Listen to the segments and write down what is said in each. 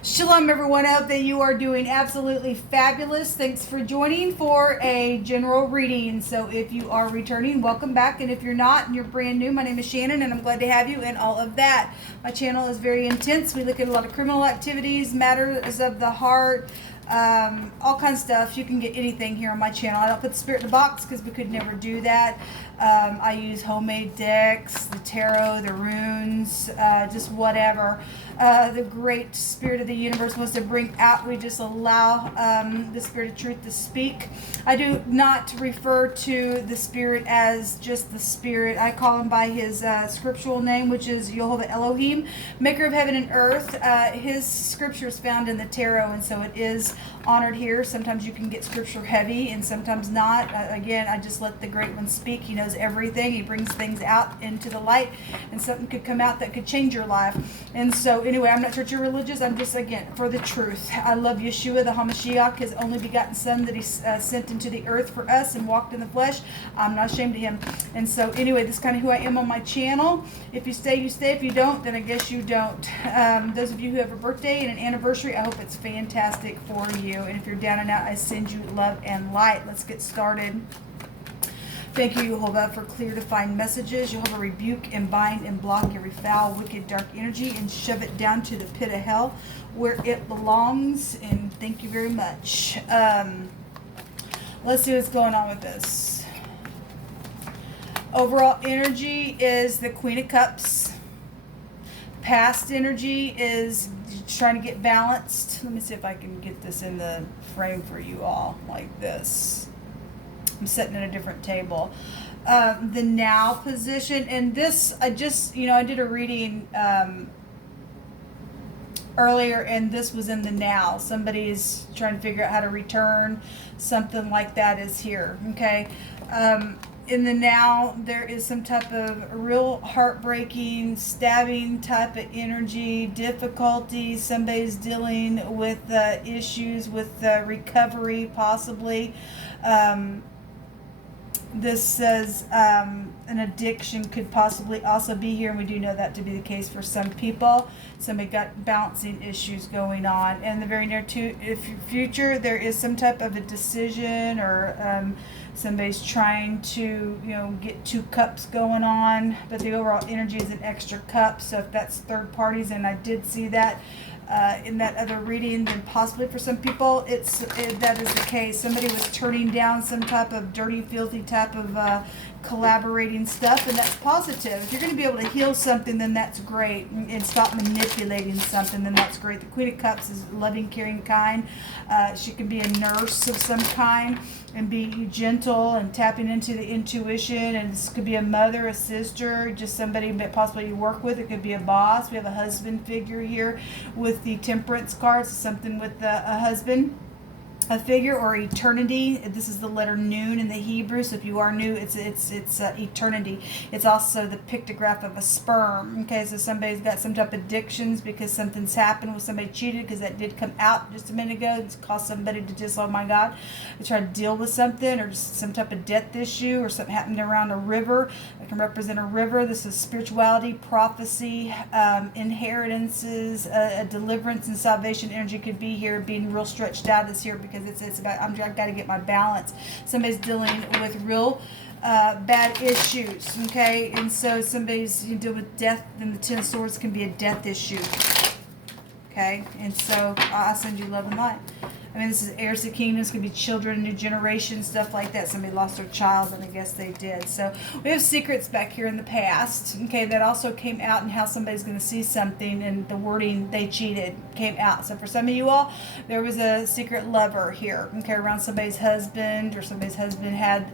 Shalom, everyone. I hope that you are doing absolutely fabulous. Thanks for joining for a general reading. So if you are returning, welcome back. And if you're not and you're brand new, my name is Shannon, and I'm glad to have you and all of that. My channel is very intense. We look at a lot of criminal activities, matters of the heart, all kinds of stuff. You can get anything here on my channel. I don't put the spirit in the box because we could never do that. I use homemade decks, the tarot, the runes, just whatever. The great spirit of the universe wants to bring out. We just allow the spirit of truth to speak. I do not refer to the spirit as just the spirit. I call him by his scriptural name, which is Yehovah Elohim, maker of heaven and earth. His scripture is found in the tarot, and so it is honored here. Sometimes you can get scripture heavy and sometimes not. Again, I just let the great one speak. He knows everything. He brings things out into the light, and something could come out that could change your life. And so anyway, I'm not church or religious. I'm just, again, for the truth. I love Yeshua, the HaMashiach, his only begotten son that he sent into the earth for us and walked in the flesh. I'm not ashamed of him. And so anyway, this is kind of who I am on my channel. If you stay, you stay. If you don't, then I guess you don't. Those of you who have a birthday and an anniversary, I hope it's fantastic for you. And if you're down and out, I send you love and light. Let's get started. Thank you, Yehovah, for clear, defined messages. Yehovah, rebuke and bind and block every foul, wicked, dark energy and shove it down to the pit of hell where it belongs. And thank you very much. Let's see what's going on with this. Overall energy is the Queen of Cups. Past energy is trying to get balanced. Let me see if I can get this in the frame for you all like this. I'm sitting at a different table. The now position, and this, I just, I did a reading earlier, and this was in the now. Somebody is trying to figure out how to return. Something like that is here, okay? In the now, there is some type of real heartbreaking, stabbing type of energy, difficulty. Somebody's dealing with issues with recovery, possibly. This says an addiction could possibly also be here, and we do know that to be the case for some people. Somebody got balancing issues going on. In the very near future, there is some type of a decision, or somebody's trying to, get two cups going on, but the overall energy is an extra cup. So if that's third parties, and I did see that in that other reading, then possibly for some people that is the case. Somebody was turning down some type of dirty, filthy type of collaborating stuff, and that's positive. If you're going to be able to heal something, then that's great, and stop manipulating something, then that's great. The Queen of Cups is loving, caring, kind. She can be a nurse of some kind and be gentle and tapping into the intuition. And this could be a mother, a sister, just somebody that possibly you work with. It could be a boss. We have a husband figure here with the Temperance cards, something with a husband, a figure, or eternity. This is the letter noon in the Hebrew, so if you are new, it's eternity. It's also the pictograph of a sperm. Okay, so somebody's got some type of addictions because something's happened with somebody cheated, because that did come out just a minute ago. It's caused somebody to just, oh my God, to try to deal with something, or just some type of death issue, or something happened around a river. It can represent a river. This is spirituality, prophecy, inheritances, a deliverance and salvation energy could be here. Being real stretched out is here because it's about, I've got to get my balance. Somebody's dealing with real bad issues, okay? And so somebody's dealing with death, and the Ten of Swords can be a death issue, okay? And so I'll send you love and light. I mean, this is heirs to kingdoms, could be children, new generation, stuff like that. Somebody lost their child, and I guess they did. So we have secrets back here in the past, okay, that also came out, and how somebody's going to see something, and the wording, they cheated, came out. So for some of you all, there was a secret lover here, okay, around somebody's husband, or somebody's husband had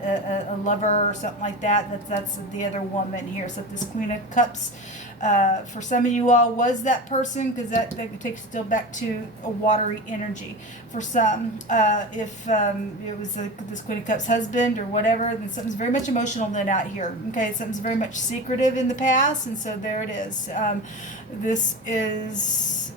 a lover or something like that. That's the other woman here. So this Queen of Cups, for some of you all, was that person, because that takes still back to a watery energy. For some, if it was this Queen of Cups husband or whatever, then something's very much emotional then out here. Okay, something's very much secretive in the past, and so there it is. This is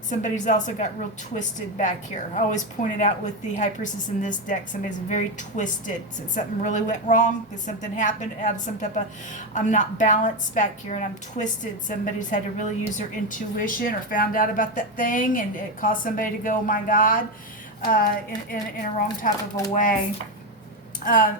Somebody's also got real twisted back here. I always point it out with the High Priestess in this deck. Somebody's very twisted. So something really went wrong. Because something happened out of some type of, I'm not balanced back here and I'm twisted. Somebody's had to really use their intuition or found out about that thing and it caused somebody to go, oh my God, in a wrong type of a way.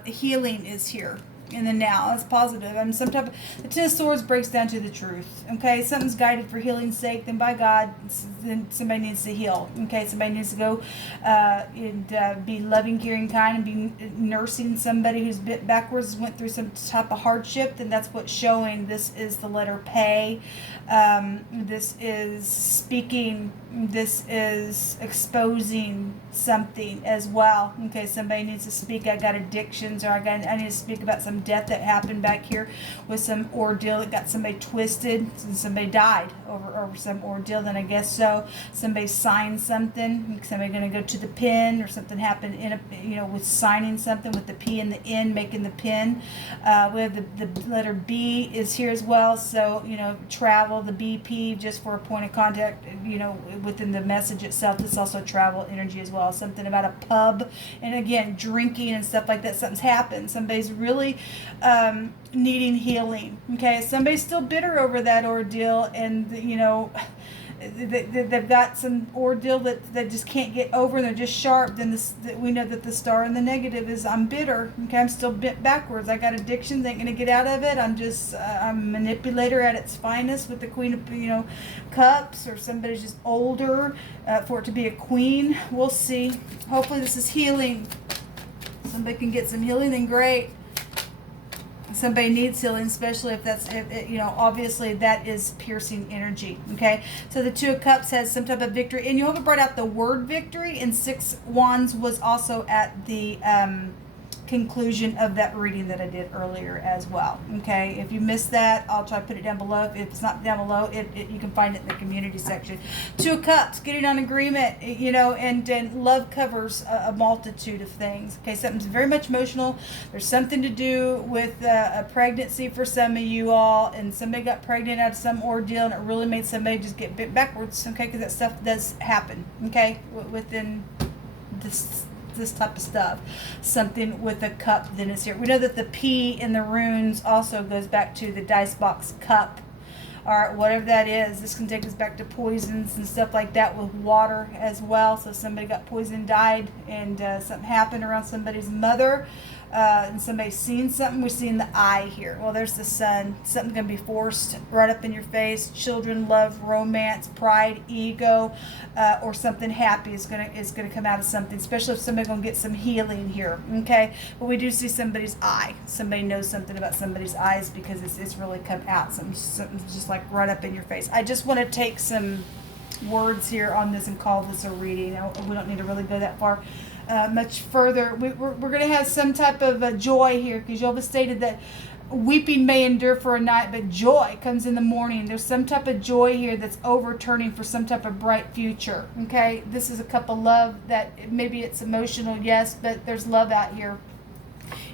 Healing is here in the now. That's positive. I mean, some type of, the Ten of Swords breaks down to the truth. Okay, something's guided for healing's sake. Then by God, then somebody needs to heal. Okay, somebody needs to go and be loving, caring, kind, and be nursing somebody who's bit backwards, went through some type of hardship. Then that's what's showing. This is the letter pay. This is speaking. This is exposing something as well. Okay, somebody needs to speak. I got addictions, or I need to speak about some death that happened back here with some ordeal that got somebody twisted and somebody died over some ordeal. Then I guess so. Somebody signed something. Somebody going to go to the pen, or something happened in a, with signing something with the P and the N, making the pen. We have the letter B is here as well. So travel, the BP, just for a point of contact. Within the message itself, this also travel energy as well. Something about a pub, and again, drinking and stuff like that. Something's happened. Somebody's really needing healing. Okay, somebody's still bitter over that ordeal, and they've got some ordeal that they just can't get over, and they're just sharp. Then we know that the star in the negative is I'm bitter. Okay, I'm still bent backwards. I got addictions. Ain't gonna get out of it. I'm a manipulator at its finest with the Queen of Cups, or somebody's just older for it to be a queen. We'll see. Hopefully this is healing. Somebody can get some healing, then great. Somebody needs healing, especially if that's, obviously that is piercing energy. Okay, so the Two of Cups has some type of victory, and you haven't brought out the word victory, and Six Wands was also at the conclusion of that reading that I did earlier as well. Okay, if you missed that, I'll try to put it down below. If it's not down below, you can find it in the community section. Two of Cups, getting on agreement, and love covers a multitude of things. Okay, something's very much emotional. There's something to do with a pregnancy for some of you all, and somebody got pregnant out of some ordeal, and it really made somebody just get bit backwards. Okay, because that stuff does happen. Okay, within this type of stuff. Something with a cup then is here. We know that the P in the runes also goes back to the dice box cup, or whatever that is. This can take us back to poisons and stuff like that with water as well. So somebody got poisoned, died, and something happened around somebody's mother. And somebody's seen something. We're seeing the eye here. Well, there's the sun. Something's going to be forced right up in your face. Children, love, romance, pride, ego, or something happy is going to come out of something, especially if somebody's going to get some healing here. Okay, but we do see somebody's eye. Somebody knows something about somebody's eyes because it's really come out. Something's just like right up in your face. I just want to take some words here on this and call this a reading. We don't need to really go that far. Much further. We're going to have some type of joy here, because Jehovah stated that weeping may endure for a night, but joy comes in the morning. There's some type of joy here that's overturning for some type of bright future. Okay, this is a cup of love that maybe it's emotional, yes, but there's love out here.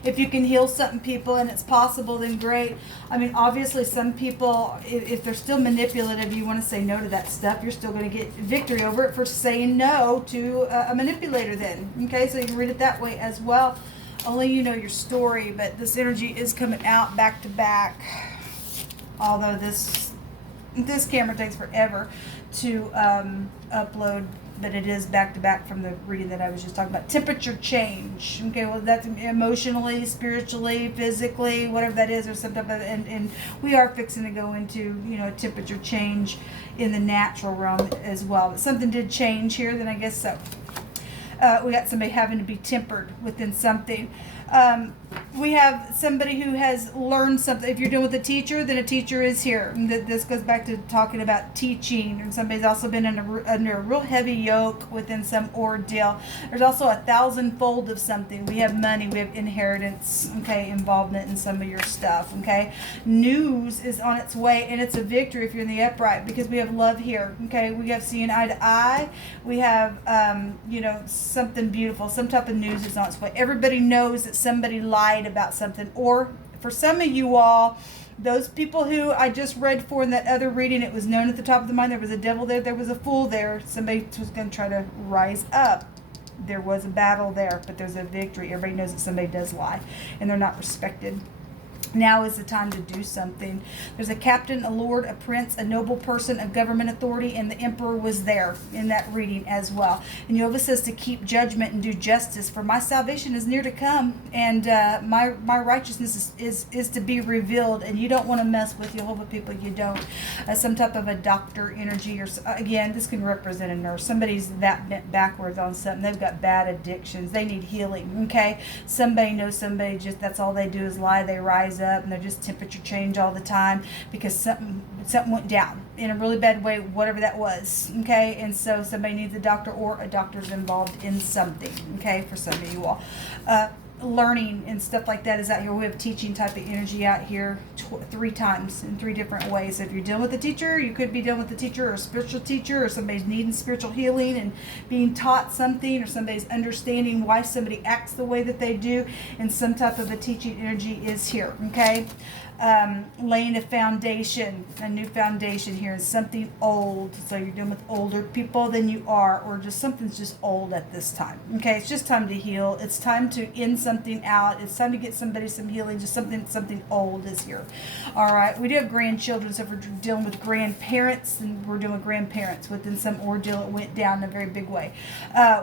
If you can heal something, people, and it's possible, then great. I mean, obviously some people, if they're still manipulative, you want to say no to that stuff. You're still going to get victory over it for saying no to a manipulator then. Okay, so you can read it that way as well. Only you know your story, but this energy is coming out back to back. Although this camera takes forever to upload, but it is back to back from the reading that I was just talking about. Temperature change. Okay, well, that's emotionally, spiritually, physically, whatever that is, or some type of, and we are fixing to go into, temperature change in the natural realm as well. But something did change here, then I guess so. We got somebody having to be tempered within something. We have somebody who has learned something. If you're dealing with a teacher, then a teacher is here. And this goes back to talking about teaching. And somebody's also been under a real heavy yoke within some ordeal. There's also 1,000-fold of something. We have money. We have inheritance, okay, involvement in some of your stuff, okay. News is on its way, and it's a victory if you're in the upright, because we have love here, okay. We have seeing eye to eye. We have, something beautiful. Some type of news is on its way. Everybody knows that somebody lied about something, or for some of you all, Those people who I just read for in that other reading, it was known at the top of the mind, there was a devil there, there was a fool there. Somebody was going to try to rise up. There was a battle there, but there's a victory. Everybody knows that somebody does lie, and they're not respected. Now is the time to do something. There's a captain, a lord, a prince, a noble person of government authority, and the emperor was there in that reading as well. And Jehovah says to keep judgment and do justice, for my salvation is near to come, and my righteousness is to be revealed. And you don't want to mess with Jehovah people. You don't. Some type of a doctor energy, or again, this can represent a nurse. Somebody's that bent backwards on something. They've got bad addictions. They need healing. Okay. Somebody knows somebody. Just that's all they do is lie. They rise up and they're just temperature change all the time because something went down in a really bad way, whatever that was. Okay. And so somebody needs a doctor, or a doctor's involved in something. Okay. For some of you all, learning and stuff like that is out here. We have teaching type of energy out here 3 times in 3 different ways. If you're dealing with a teacher, you could be dealing with a teacher or a spiritual teacher, or somebody's needing spiritual healing and being taught something, or somebody's understanding why somebody acts the way that they do, and some type of a teaching energy is here. Okay. Laying a foundation, a new foundation here is something old. So you're dealing with older people than you are, or just something's just old at this time. Okay, it's just time to heal. It's time to end something out. It's time to get somebody some healing. Just something old is here. All right, we do have grandchildren, so if we're dealing with grandparents, and we're doing grandparents within some ordeal that went down in a very big way.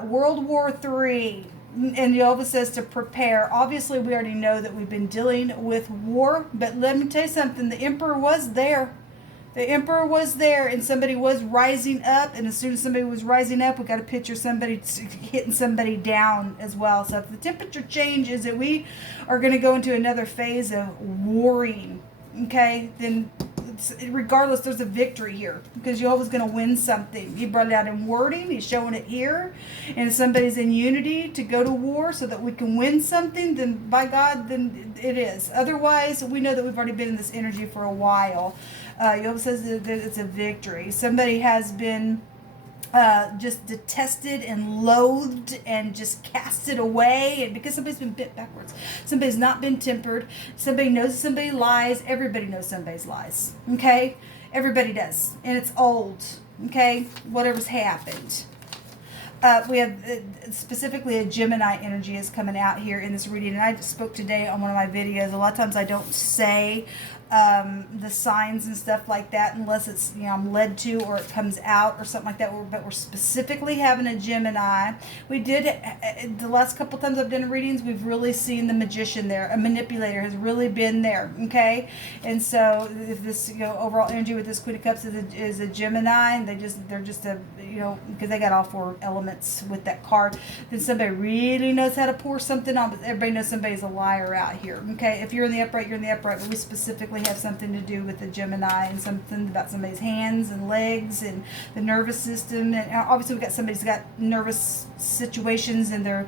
World War III. And Jehovah says to prepare. Obviously, we already know that we've been dealing with war, but let me tell you something. The emperor was there. The emperor was there, and somebody was rising up. And as soon as somebody was rising up, we got a picture of somebody hitting somebody down as well. So if the temperature changes, that we are going to go into another phase of warring, okay, then regardless, there's a victory here, because Jehovah's going to win something. He brought it out in wording. He's showing it here. And if somebody's in unity to go to war so that we can win something, then by God, then it is. Otherwise, we know that we've already been in this energy for a while. Jehovah says that it's a victory. Somebody has been just detested and loathed and just casted away, and because somebody's been bent backwards, somebody's not been tempered, somebody knows somebody lies. Everybody knows somebody's lies. Okay, everybody does, and it's old. Okay, whatever's happened. We have specifically a Gemini energy is coming out here in this reading, and I just spoke today on one of my videos. A lot of times I don't say the signs and stuff like that unless it's, I'm led to, or it comes out or something like that, but we're specifically having a Gemini. We did, the last couple times I've done readings, we've really seen the magician there. A manipulator has really been there. Okay, and so if this overall energy with this Queen of Cups is a Gemini, and they're just a, because they got all 4 elements with that card, then somebody really knows how to pour something on. But everybody knows somebody's a liar out here. Okay, if you're in the upright, you're in the upright, but we specifically have something to do with the Gemini, and something about somebody's hands and legs and the nervous system. And obviously we've got somebody's got nervous situations, and they're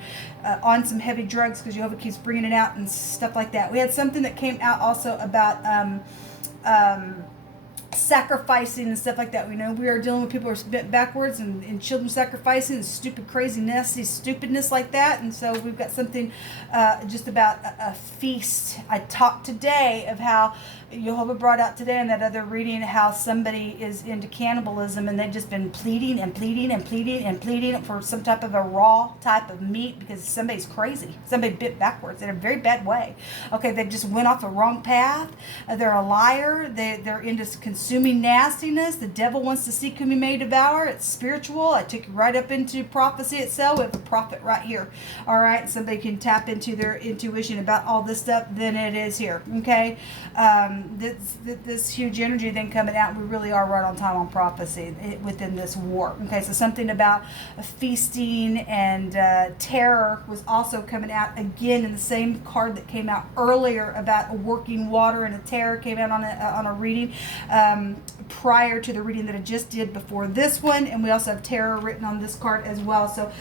on some heavy drugs, because Jehovah keeps bringing it out and stuff like that. We had something that came out also about sacrificing and stuff like that. We know we are dealing with people who are bent backwards, and children sacrificing, and stupid, crazy, nasty stupidness like that. And so we've got something just about a feast. I talked today of how Jehovah brought out today in that other reading how somebody is into cannibalism, and they've just been pleading and pleading and pleading and pleading for some type of a raw type of meat, because somebody's crazy. Somebody bit backwards in a very bad way. Okay, they just went off the wrong path. They're a liar. They're into consuming nastiness. The devil wants to seek whom he may devour. It's spiritual. I took you right up into prophecy itself. We have a prophet right here. All right, somebody can tap into their intuition about all this stuff. Then it is here. Okay. This huge energy then coming out, we really are right on time on prophecy within this war. Okay, so something about feasting and terror was also coming out again in the same card that came out earlier about working water, and a terror came out on a reading. prior to the reading that I just did before this one, and we also have terror written on this card as well. So,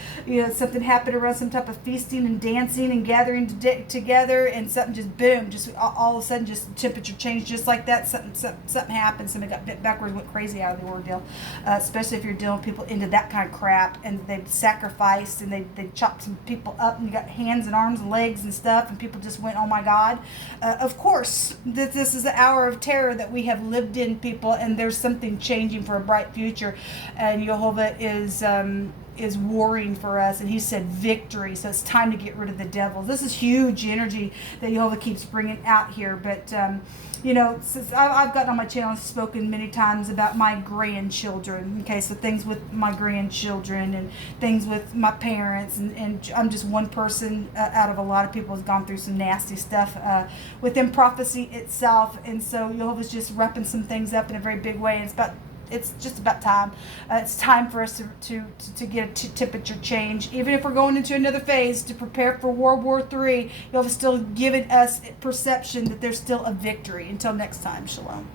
something happened around some type of feasting and dancing and gathering together, and something just boom, just all of a sudden, just the temperature changed just like that. Something happened. Somebody got bit backwards, went crazy out of the ordeal. Especially if you're dealing with people into that kind of crap, and they've sacrificed and they chopped some people up, and you got hands and arms and legs and stuff, and people just went, oh my God. Of course, this is the hour of terror that we have lived in, people, and there's something changing for a bright future, and Jehovah is warring for us, and he said victory. So it's time to get rid of the devil. This is huge energy that Jehovah keeps bringing out here. But since I've gotten on my channel and spoken many times about my grandchildren, okay, so things with my grandchildren and things with my parents, and I'm just one person out of a lot of people who's gone through some nasty stuff within prophecy itself, and so Jehovah's just repping some things up in a very big way, and it's just about time. It's time for us to get a temperature change. Even if we're going into another phase to prepare for World War III, you'll still giving us perception that there's still a victory. Until next time, shalom.